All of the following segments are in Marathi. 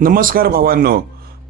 नमस्कार भावांनो.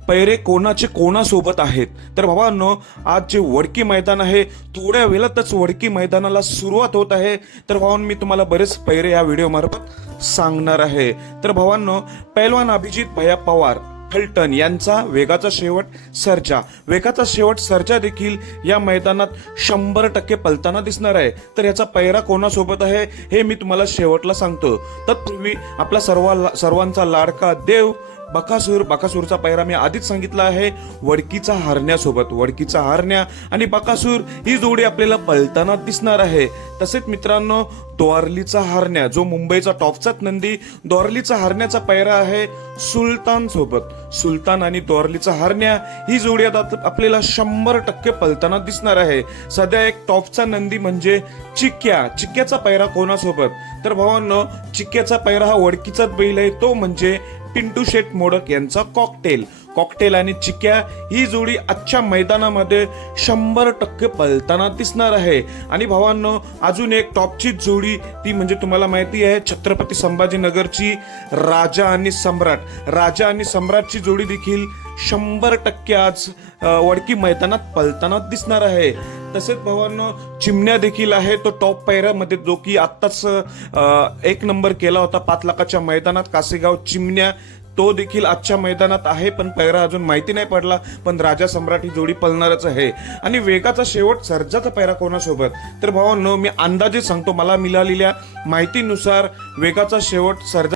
पैरे कोणाचे कोणासोबत आहेत? तर भावांनो आज जे वडकी मैदान आहे थोड्या वेळातच वडकी मैदानाला सुरुवात होत आहे. तर भावांनो मी तुम्हाला बरेच पैरे या व्हिडिओमार्फत सांगणार आहे. तर भावांनो पैलवान अभिजित भया पवार फलटण यांचा वेगाचा शेवट सरचा वेगाचा शेवट सरचा देखील या मैदानात शंभर टक्के पलताना दिसणार आहे. तर याचा पैरा कोणासोबत आहे हे मी तुम्हाला शेवटला सांगतो. तत्पूर्वी आपला सर्वा सर्वांचा लाडका देव बकासूर बकासूरचा पायरा मी आधीच सांगितला आहे. वडकीचा हारण्यासोबत वडकीचा हारण्या आणि बकासूर ही जोडी आपल्याला पळताना दिसणार आहे. तसेच मित्रांनो द्वारलीचा हारण्या जो मुंबईचा टॉपचाच नंदी द्वारलीचा हारण्याचा पायरा आहे सुलतान सोबत सुलतान आणि द्वारलीचा हारण्या ही जोडी आता आपल्याला शंभर टक्के पलताना दिसणार आहे. सध्या एक टॉपचा नंदी म्हणजे चिक्क्या चिक्क्याचा पायरा कोणासोबत? तर भावांनो चिक्क्याचा पायरा हा वडकीचाच बैल आहे. तो म्हणजे पिंटू शेट मोडक यांचा कॉकटेल कॉकटेल आणि चिक्या ही जोडी आजच्या मैदानामध्ये शंभर टक्के पलताना दिसणार आहे. आणि भावांनो अजून एक टॉपची जोडी ती म्हणजे तुम्हाला माहिती आहे छत्रपती संभाजीनगरची राजा आणि सम्राट. राजा आणि सम्राटची जोडी देखील शंभर टक्के आज वडकी मैदानात पलताना दिसणार आहे. तसेच भावांनो चिमण्या देखील आहे. तो टॉप पैऱ्यामध्ये जो की आत्ताच एक नंबर केला होता पाच लाखाच्या मैदानात. कासेगाव चिमण्या तो देखील आजच्या मैदानात आहे. पण पैरा अजून माहिती नाही पडला. पण राजा सम्राट ही जोडी पलणारच आहे. आणि वेगाचा शेवट सर्जाचा पैरा कोणासोबत? तर भावांनो मी अंदाजे सांगतो. मला मिळालेल्या माहितीनुसार वेगाचा शेवट सर्जा